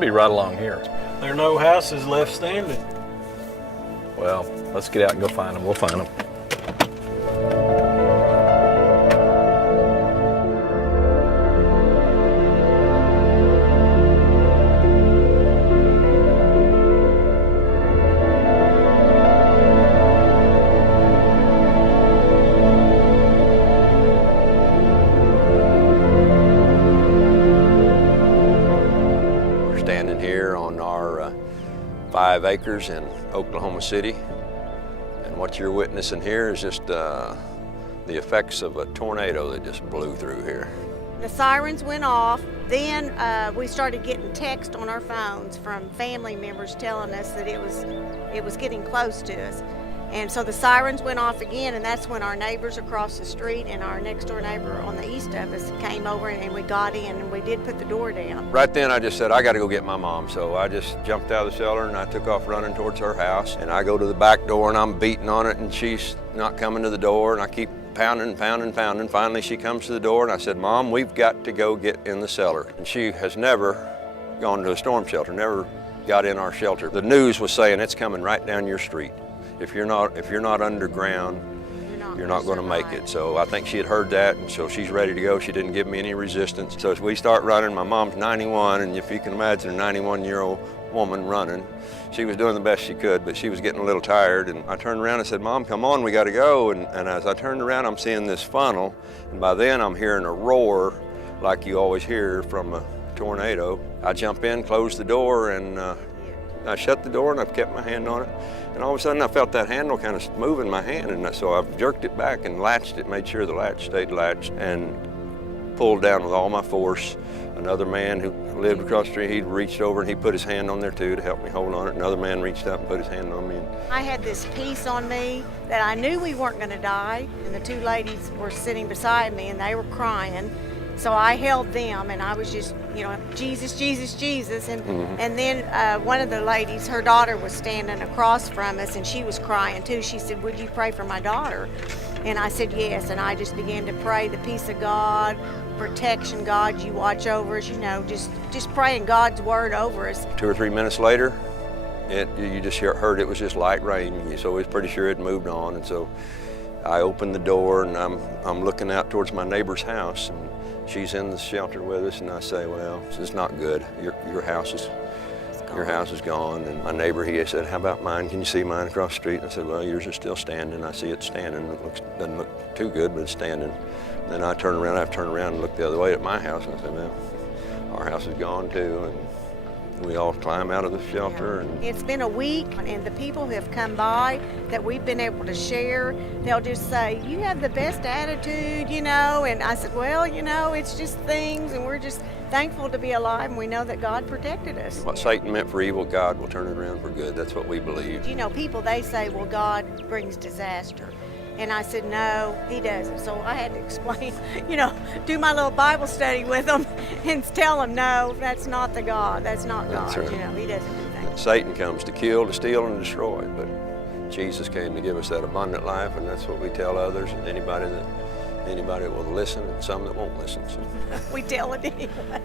Should be right along here. There are no houses left standing. Well, let's get out and go find them. We'll find them. Standing here on our 5 acres in Oklahoma City, and what you're witnessing here is just the effects of a tornado that just blew through here. The sirens went off, then we started getting text on our phones from family members telling us that it was getting close to us. And so the sirens went off again, and that's when our neighbors across the street and our next door neighbor on the east of us came over, and we got in, and we did put the door down. Right then I just said, I gotta go get my mom. So I just jumped out of the cellar and I took off running towards her house. And I go to the back door and I'm beating on it and she's not coming to the door, and I keep pounding, pounding, pounding. Finally she comes to the door and I said, Mom, we've got to go get in the cellar. And she has never gone to a storm shelter, never got in our shelter. The news was saying it's coming right down your street. If you're not underground, you're not going to make it. So I think she had heard that, and so she's ready to go. She didn't give me any resistance. So as we start running, my mom's 91, and if you can imagine a 91-year-old woman running, she was doing the best she could, but she was getting a little tired. And I turned around and said, Mom, come on, we got to go. And as I turned around, I'm seeing this funnel, and by then I'm hearing a roar like you always hear from a tornado. I jump in, close the door, and I shut the door, and I've kept my hand on it. And all of a sudden I felt that handle kind of move in my hand, and so I jerked it back and latched it, made sure the latch stayed latched, and pulled down with all my force. Another man who lived across the street, he reached over and he put his hand on there too to help me hold on it. Another man reached up and put his hand on me. I had this peace on me that I knew we weren't going to die, and the 2 ladies were sitting beside me and they were crying. So I held them, and I was just, Jesus, Jesus, Jesus. And and then one of the ladies, her daughter was standing across from us, and she was crying too. She said, would you pray for my daughter? And I said, yes. And I just began to pray the peace of God, protection, God, you watch over us, just praying God's word over us. 2 or 3 minutes later, you just heard it was just light rain, so we was pretty sure it moved on. And so I opened the door, and I'm looking out towards my neighbor's house, and she's in the shelter with us, and I say, well, this is not good. Your house is gone. And my neighbor, he said, how about mine? Can you see mine across the street? And I said, well, yours is still standing. I see it standing. It doesn't look too good, but it's standing. And then I have to turn around and look the other way at my house, and I said, well, our house is gone too. And we all climb out of the shelter. And it's been a week, and the people who have come by that we've been able to share, they'll just say, you have the best attitude, and I said, well, it's just things, and we're just thankful to be alive, and we know that God protected us. What Satan meant for evil, God will turn it around for good. That's what we believe. People, they say, well, God brings disaster. And I said, no, he doesn't. So I had to explain, do my little Bible study with them and tell them, no, that's not the God. That's not God. That's right. He doesn't do that. Satan comes to kill, to steal, and to destroy. But Jesus came to give us that abundant life, and that's what we tell others, and anybody that will listen, and some that won't listen. So. We tell it anyway.